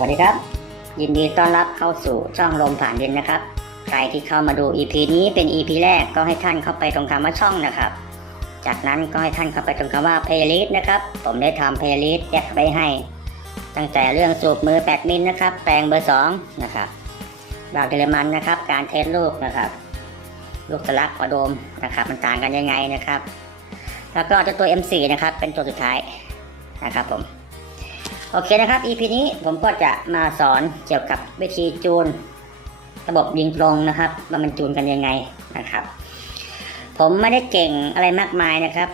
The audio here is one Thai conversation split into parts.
วัสดีครับ ยินดีต้อนรับเข้าสู่ช่องลมผ่านดินนะครับ ใครที่เข้ามาดู EP นี้เป็น EP แรกก็ให้ท่านเข้าไปตรงคำว่าช่องนะครับ จากนั้นก็ให้ท่านเข้าไปตรงคำว่า playlist นะครับ ผมได้ทำ playlist แยกไว้ให้ ตั้งแต่เรื่องสูบมือ8มิลนะครับ แปลงเบอร์2นะครับดาเดลมันนะครับ การเทสลูกนะครับลูกสลักหัวโดมนะครับ มันต่างกันยังไงนะครับ แล้วก็จ้าตัว M4 นะครับ เป็นตัวสุดท้ายนะครับผม โอเคนะครับ EP นี้ผมก็จะมาสอนเกี่ยวกับวิธีจูน ระบบยิงตรงนะครับว่ามันจูนกันยังไงนะครับ ผมไม่ได้เก่งอะไรมากมายนะครับ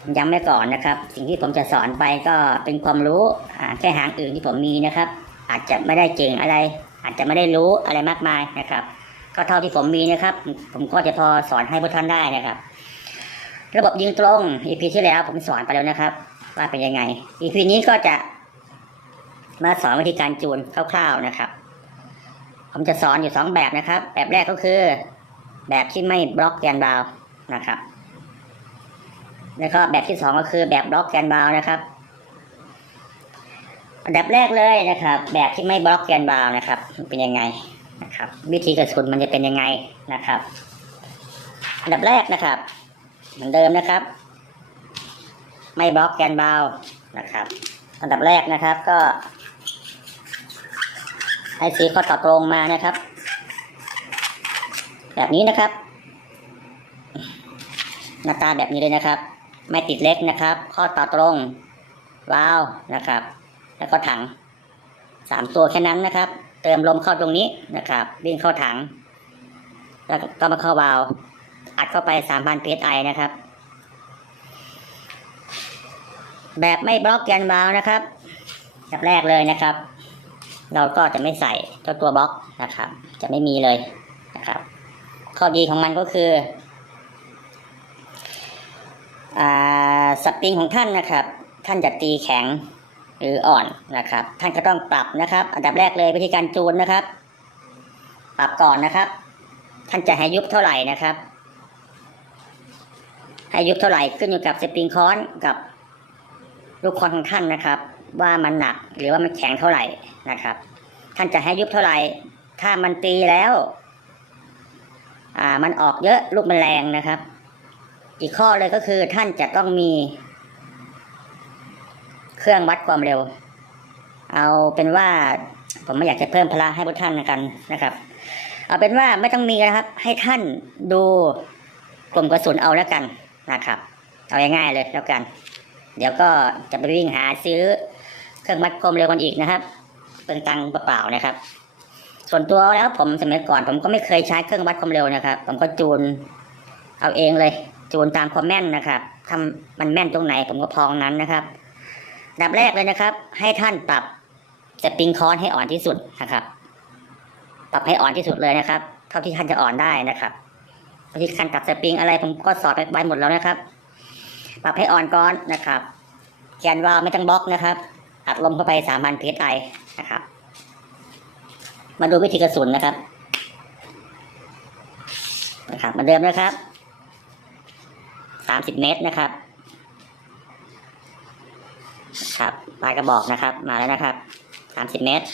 ผมย้ำไว้ก่อนนะครับ สิ่งที่ผมจะสอนไปก็เป็นความรู้แค่หางอื่นที่ผมมีนะครับ อาจจะไม่ได้เก่งอะไร อาจจะไม่ได้รู้อะไรมากมายนะครับ ก็เท่าที่ผมมีนะครับ ผมก็จะพอสอนให้พวกท่านได้นะครับ ระบบยิงตรง EP ที่แล้วผมสอนไปแล้วนะครับ ว่าเป็นยังไง EP นี้ก็จะมาสอนวิธีการจูนคร่าวๆนะครับ ผมจะสอนอยู่สองแบบนะครับ แบบแรกก็คือ แบบที่ไม่บล็อกแกนบาวนะครับ แล้วก็แบบที่สองก็คือแบบบล็อกแกนบาวนะครับอันดับแรกเลยนะครับ แบบที่ไม่บล็อกแกนบาวนะครับ เป็นยังไงนะครับ วิธีกระสุนมันจะเป็นยังไงนะครับ อันดับแรกนะครับ เหมือนเดิมนะครับ ไม่บล็อกแกนบาวนะครับอันดับแรกนะครับก็ ให้สีข้อต่อตรงมานะครับ แบบนี้นะครับ หน้าตาแบบนี้เลยนะครับ ไม่ติดเล็กนะครับ ข้อต่อตรงวาล์วนะครับ แล้วก็ถังสามตัวแค่นั้นนะครับ เติมลมเข้าตรงนี้นะครับวิ่งเข้าถัง แล้วก็มาเข้าวาล์วอัดเข้าไป 3,000 psi นะครับ แบบไม่บล็อกแกนบาวนะครับแบบแรกเลยนะครับ เราก็จะไม่ใส่เจ้าตัวบล็อกนะครับ จะไม่มีเลยนะครับ ข้อดีของมันก็คืออ่าสปริงของท่านนะครับ ท่านจะตีแข็งหรืออ่อนนะครับ ท่านก็ต้องปรับนะครับ อันดับแรกเลยวิธีการจูนนะครับ ปรับก่อนนะครับ ท่านจะให้ยุบเท่าไหร่นะครับ ให้ยุบเท่าไหร่ขึ้นอยู่กับสปริงคอนกับ ลูกคอนของท่านนะครับ ว่ามันหนักหรือว่ามันแข็งเท่าไหร่นะครับ ท่านจะให้ยุบเท่าไหร่ ถ้ามันตีแล้วอ่ามันออกเยอะลูกมันแรงนะครับ อีกข้อเลยก็คือท่านจะต้องมี เครื่องวัดความเร็ว เอาเป็นว่าผมไม่อยากจะเพิ่มพละให้พวกท่านกันนะครับ เอาเป็นว่าไม่ต้องมีนะครับ ให้ท่านดูกลุ่มกระสุนเอาแล้วกันนะครับ เอาง่ายๆเลยแล้วกัน เดี๋ยวก็จะไปวิ่งหาซื้อเครื่องวัดความเร็วกันอีกนะครับเปลืองตังค์เปล่าๆนะครับ ส่วนตัวแล้วผมสมัยก่อน ผมก็ไม่เคยใช้เครื่องวัดความเร็วนะครับ ผมก็จูนเอาเองเลย จูนตามความแม่นนะครับทำมันแม่นตรงไหนผมก็พองนั้นนะครับดับแรกเลยนะครับ ให้ท่านปรับสปริงคอนให้อ่อนที่สุดนะครับ ปรับให้อ่อนที่สุดเลยนะครับ เท่าที่ท่านจะอ่อนได้นะครับวิธีการปรับสปริงอะไรผมก็สอนไปหมดแล้วนะครับ ปรับให้อ่อนก่อนนะครับแกนวาวไม่ต้องบล็อกนะครับอัดลมเข้าไปสามพันเพไอนะครับ มาดูวิธีกระสุนนะครับนะครับเหมาเดิมนะครับสามสิบเมตรนะครับครับปลายกระบอกนะครับ มาแล้วนะครับสามสิบเมตร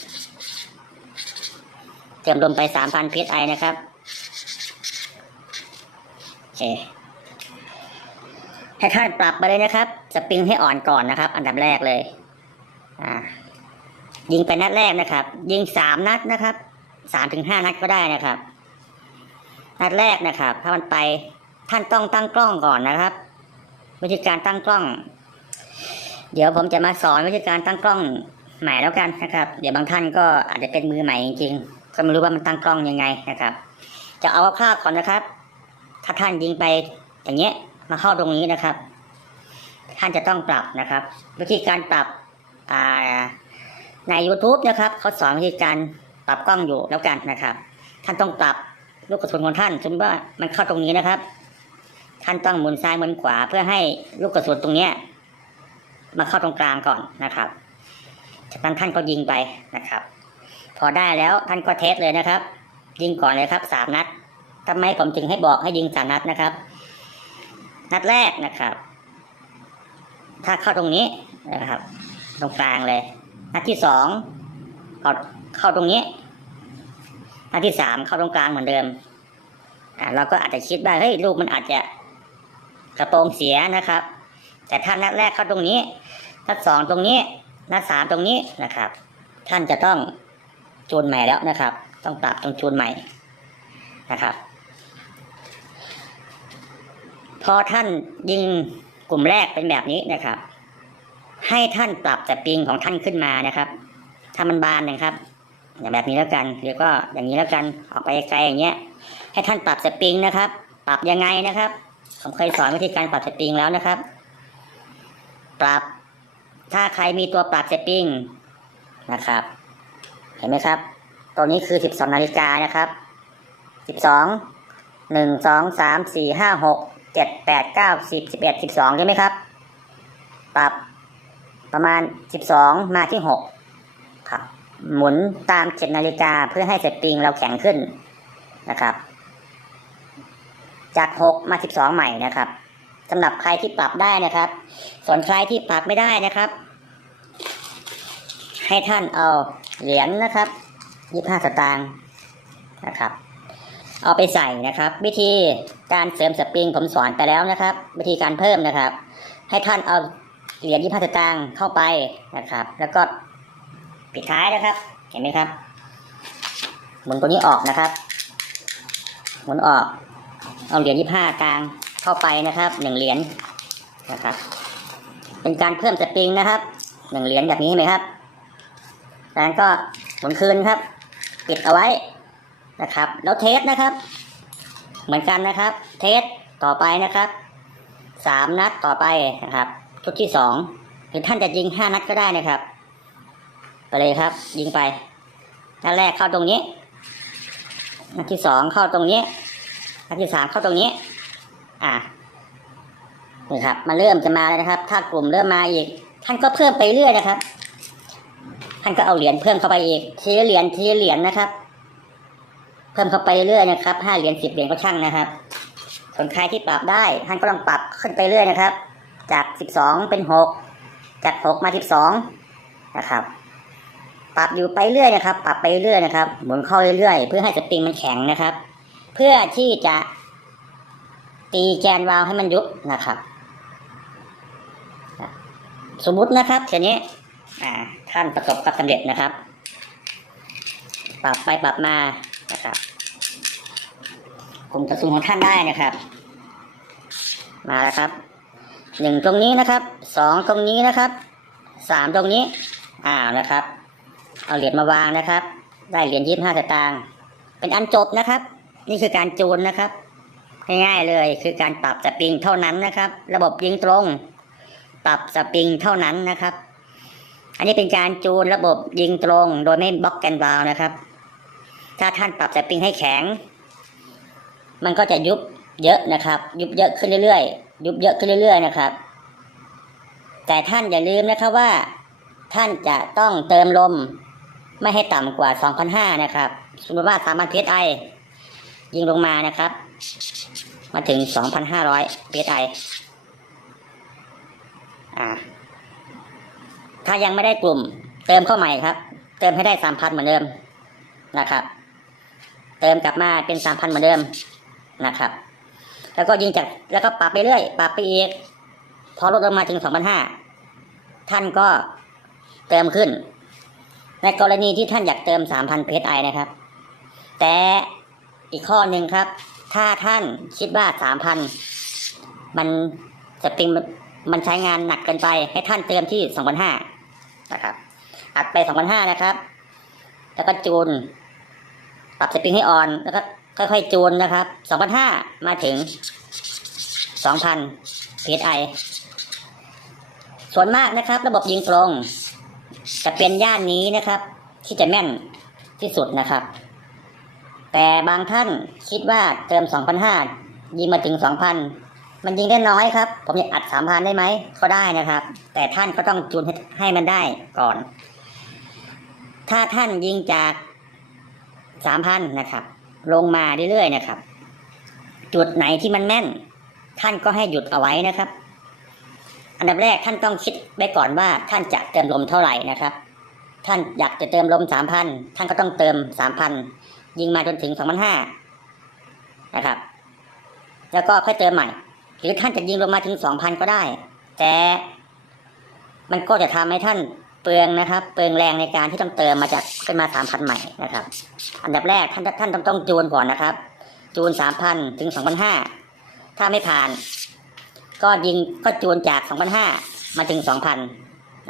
เติมลมไปสามพันเพไอนะครับโอเค ให้ท่านปรับไปเลยนะครับ สปริงให้อ่อนก่อนนะครับ อันดับแรกเลย อ่า ยิงไปนัดแรกนะครับ ยิงสามนัดนะครับสามถึงห้านัดก็ได้นะครับ นัดแรกนะครับ ถ้ามันไปท่านต้องตั้งกล้องก่อนนะครับ วิธีการตั้งกล้อง เดี๋ยวผมจะมาสอนวิธีการตั้งกล้องใหม่แล้วกันนะครับ เดี๋ยวบางท่านก็อาจจะเป็นมือใหม่จริงๆก็ไม่รู้ว่ามันตั้งกล้องยังไงนะครับ จะเอาคร่าวๆก่อนนะครับ ถ้าท่านยิงไปอย่างเงี้ย มาเข้าตรงนี้นะครับ ท่านจะต้องปรับนะครับ วิธีการปรับใน YouTube นะครับเขาสอนวิธีการปรับกล้องอยู่แล้วกันนะครับ ท่านต้องปรับลูกกระสุนของท่านสมมติว่ามันเข้าตรงนี้นะครับ ท่านต้องหมุนซ้ายหมุนขวา เพื่อให้ลูกกระสุนตรงเนี้ยมาเข้าตรงกลางก่อนนะครับจากนั้นท่านก็ยิงไปนะครับ พอได้แล้วท่านก็เทสเลยนะครับ ยิงก่อนเลยครับสามนัดทำไมผมถึงให้บอกให้ยิงสามนัดนะครับ นัดแรกนะครับ ถ้าเข้าตรงนี้นะครับ ตรงกลางเลย นัดที่สองเข้าเข้าตรงนี้ นัดที่สามเข้าตรงกลางเหมือนเดิมอ่าเราก็อาจจะคิดว่าเฮ้ยลูกมันอาจจะกระโปรงเสียนะครับ แต่ถ้านัดแรกเข้าตรงนี้ นัดสองตรงนี้ นัดสามตรงนี้นะครับ ท่านจะต้องจูนใหม่แล้วนะครับ ต้องปรับต้องจูนใหม่นะครับ พอท่านยิงกลุ่มแรกเป็นแบบนี้นะครับ ให้ท่านปรับแต่ปิงของท่านขึ้นมานะครับ ถ้ามันบานนะครับ อย่างแบบนี้แล้วกันหรือก็อย่างนี้แล้วกันออกไปไกลอย่างเงี้ย ให้ท่านปรับสปริงนะครับ ปรับยังไงนะครับ ผมเคยสอนวิธีการปรับสปริงแล้วนะครับ ปรับถ้าใครมีตัวปรับสปริงนะครับ เห็นไหมครับ ตัวนี้คือ 12 นาฬิกานะครับ 12 1 2 3 4 5 6 7 8 9 10 11 12ใช่ไหมครับ ปรับประมาณ12มาที่6ครับหมุนตาม7นาฬิกาเพื่อให้สปริงเราแข็งขึ้นนะครับ จาก6มา12ใหม่นะครับสำหรับใครที่ปรับได้นะครับ ส่วนใครที่ปรับไม่ได้นะครับ ให้ท่านเอาเหรียญนะครับ25สตางค์นะครับ เอาไปใส่นะครับ วิธี การเสริมสปริงผมสอนไปแล้วนะครับ วิธีการเพิ่มนะครับ ให้ท่านเอาเหรียญ25สตางค์เข้าไปนะครับ แล้วก็ปิดท้ายนะครับ เห็นไหมครับหมุนตัวนี้ออกนะครับหมุนออก เอาเหรียญยี่ห้ากลางเข้าไปนะครับหนึ่งเหรียญนะครับ เป็นการเพิ่มสปริงนะครับหนึ่งเหรียญแบบนี้เห็นไหมครับจากนั้นก็หมุนคืนครับ ปิดเอาไว้นะครับ แล้วเทสนะครับ เหมือนกันนะครับ เทสต่อไปนะครับสามนัดต่อไปนะครับชุดที่สองหรือท่านจะยิงห้านัดก็ได้นะครับ ไปเลยครับ ยิงไปนัดแรกเข้าตรงนี้นัดที่สองเข้าตรงนี้นัดที่สามเข้าตรงนี้ อ่านี่ครับมันเริ่มจะมาแล้วนะครับ ถ้ากลุ่มเริ่มมาอีก ท่านก็เพิ่มไปเรื่อยนะครับ ท่านก็เอาเหรียญเพิ่มเข้าไปอีกทีละเหรียญทีละเหรียญนะครับ เพิ่มเข้าไปเรื่อยนะครับห้าเหรียญสิบเหรียญก็ช่างนะครับ ส่วนใครที่ปรับได้ท่านก็ต้องปรับขึ้นไปเรื่อยนะครับ จากสิบสองเป็นหกจากหกมาสิบสองนะครับปรับอยู่ไปเรื่อยนะครับ ปรับไปเรื่อยนะครับ หมุนเข้าเรื่อยๆ เพื่อให้สปริงมันแข็งนะครับ เพื่อที่จะตีแกนวาล์วให้มันยุบนะครับ สมมุตินะครับทีนี้ท่านประสบความสำเร็จนะครับ ปรับไปปรับมา นะครับกลุ่มกระสุนของท่านได้นะครับ มาแล้วครับหนึ่งตรงนี้นะครับสองตรงนี้นะครับสามตรงนี้อ่านะครับ เอาเหรียญมาวางนะครับ ได้เหรียญยี่สิบห้าสตางค์เป็นอันจบนะครับ นี่คือการจูนนะครับง่ายๆเลยคือการปรับสปริงเท่านั้นนะครับ ระบบยิงตรง ปรับสปริงเท่านั้นนะครับ อันนี้เป็นการจูนระบบยิงตรง โดยไม่บล็อกแกนวาล์วนะครับ ถ้าท่านปรับสปริงให้แข็ง มันก็จะยุบเยอะนะครับ ยุบเยอะขึ้นเรื่อยๆ ยุบเยอะขึ้นเรื่อย ๆ นะครับ แต่ท่านอย่าลืมนะครับว่า ท่านจะต้องเติมลมไม่ให้ต่ำกว่า 2,500 นะครับ สมมติว่า 3,000 psi ยิงลงมานะครับ มาถึง 2,500 psi อ่าถ้ายังไม่ได้กลุ่ม เติมเข้าใหม่ครับ เติมให้ได้ 3,000 เหมือนเดิมนะครับ เติมกลับมาเป็น3,000เหมือนเดิมนะครับ แล้วก็ยิงจากแล้วก็ปรับไปเรื่อยปรับไปอีกพอลดลงมาถึง2,500ท่านก็เติมขึ้น ในกรณีที่ท่านอยากเติม3,000 psi นะครับ แต่อีกข้อหนึ่งครับ ถ้าท่านคิดว่า3,000มันสปริงมันมันใช้งานหนักเกินไป ให้ท่านเติมที่2,500นห้านะครับอัดไป2,500นะครับ แล้วก็จูน ปรับสปริงให้อ่อนแล้วก็ค่อยๆจูนนะครับ2,500มาถึง 2,000 psi ส่วนมากนะครับ ระบบยิงตรง จะเป็นย่านนี้นะครับ ที่จะแม่นที่สุดนะครับ แต่บางท่านคิดว่าเติม 2,500 ยิงมาถึง 2,000 มันยิงได้น้อยครับ ผมอยากอัด 3,000 ได้ไหมก็ได้นะครับ แต่ท่านก็ต้องจูนให้ให้มันได้ก่อน ถ้าท่านยิงจาก 3,000นะครับ ลงมาเรื่อยๆนะครับ จุดไหนที่มันแม่น ท่านก็ให้หยุดเอาไว้นะครับ อันดับแรกท่านต้องคิดไว้ก่อนว่าท่านจะเติมลมเท่าไหร่นะครับ ท่านอยากจะเติมลมสามพันท่านก็ต้องเติมสามพันยิงมาจนถึงสองพันห้านะครับ แล้วก็ค่อยเติมใหม่ หรือท่านจะยิงลงมาถึงสองพันก็ได้ แต่มันก็จะทำให้ท่าน เปลืองนะครับ เปลืองแรงในการที่ต้องเติมมาจากขึ้นมาสามพันใหม่นะครับ อันดับแรกท่านท่านต้องต้องจูนก่อนนะครับ จูนสามพันถึงสองพันห้าถ้าไม่ผ่าน ก็ยิงก็จูนจากสองพันห้ามาถึงสองพัน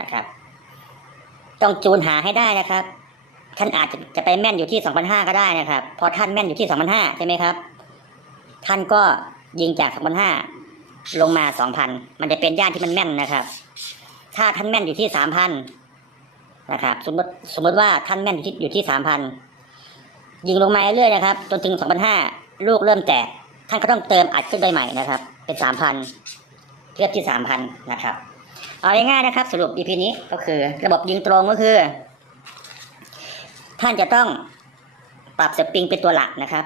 นะครับ ต้องจูนหาให้ได้นะครับ ท่านอาจจะจะไปแม่นอยู่ที่สองพันห้าก็ได้นะครับ พอท่านแม่นอยู่ที่สองพันห้าใช่ไหมครับ ท่านก็ยิงจากสองพันห้าลงมาสองพันมันจะเป็นย่านที่มันแม่นนะครับ ถ้าท่านแม่นอยู่ที่สามพัน นะครับ สมมติสมมติว่าท่านแม่นอยู่ที่อยู่ที่สามพันยิงลงมาเรื่อยๆนะครับ จนถึงสองพันห้าลูกเริ่มแตก ท่านก็ต้องเติมอัดขึ้นไปใหม่นะครับ เป็นสามพันเทียบที่สามพันนะครับ เอาง่ายๆนะครับ สรุป EP นี้ก็คือ ระบบยิงตรงก็คือ ท่านจะต้องปรับสปริงเป็นตัวหลักนะครับ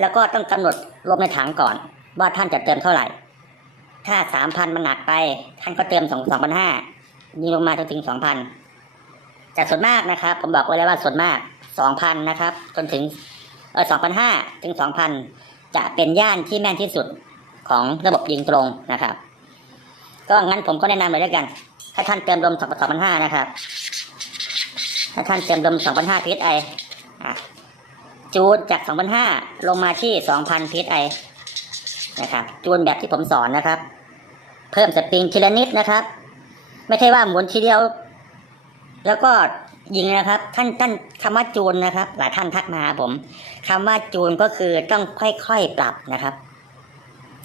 แล้วก็ต้องกำหนดลมในถังก่อน ว่าท่านจะเติมเท่าไหร่ ถ้าสามพันมันหนักไป ท่านก็เติมสองสองพันห้ายิงลงมาจนถึงสองพัน แต่ส่วนมากนะครับ ผมบอกไว้แล้วว่าส่วนมากสองพันนะครับ จนถึงเออสองพันห้าถึงสองพันจะเป็นย่านที่แม่นที่สุดของระบบยิงตรงนะครับ ก็งั้นผมก็แนะนำเลยแล้วยกัน ถ้าท่านเติมลมสองพันห้านะครับ ถ้าท่านเติมลมสองพันห้าพีไอจูนจากสองพันห้าลงมาที่สองพันพีไอนะครับ จูนแบบที่ผมสอนนะครับ เพิ่มสปริงทีละนิดนะครับ ไม่ใช่ว่าหมุนทีเดียว แล้วก็ยิงนะครับท่านท่านคำว่าจูนนะครับ หลายท่านทักมาผมคำว่าจูนก็คือต้องค่อยๆปรับนะครับ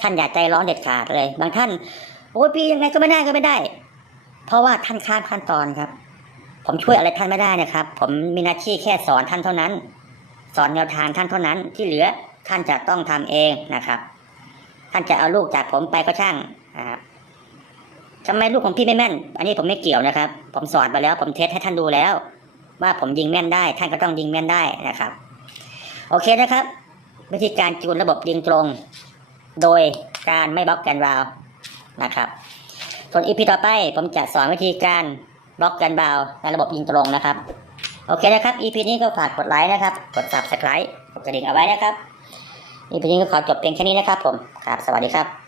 ท่านอย่าใจร้อนเด็ดขาดเลย บางท่านโอ้ยพี่ยังไงก็ไม่ได้ก็ไม่ได้ เพราะว่าท่านข้ามขั้นตอนครับ ผมช่วยอะไรท่านไม่ได้นะครับ ผมมีหน้าที่แค่สอนท่านเท่านั้น สอนแนวทางท่านเท่านั้นที่เหลือท่านจะต้องทำเองนะครับ ท่านจะเอาลูกจากผมไปก็ช่างนะครับ ทำไมลูกของพี่ไม่แม่น อันนี้ผมไม่เกี่ยวนะครับ ผมสอนไปแล้ว ผมเทสให้ท่านดูแล้ว ว่าผมยิงแม่นได้ ท่านก็ต้องยิงแม่นได้นะครับ โอเคนะครับ วิธีการจูนระบบยิงตรง โดยการไม่บล็อกแกนวาลนะครับ ส่วนอีพีต่อไปผมจะสอนวิธีการบล็อกแกนวาลในระบบยิงตรงนะครับ โอเคนะครับ EP นี้ก็ฝากกดไลค์นะครับ กด subscribe กดกระดิ่งเอาไว้นะครับ EP นี้ก็ขอจบเพียงแค่นี้นะครับ ผมครับสวัสดีครับ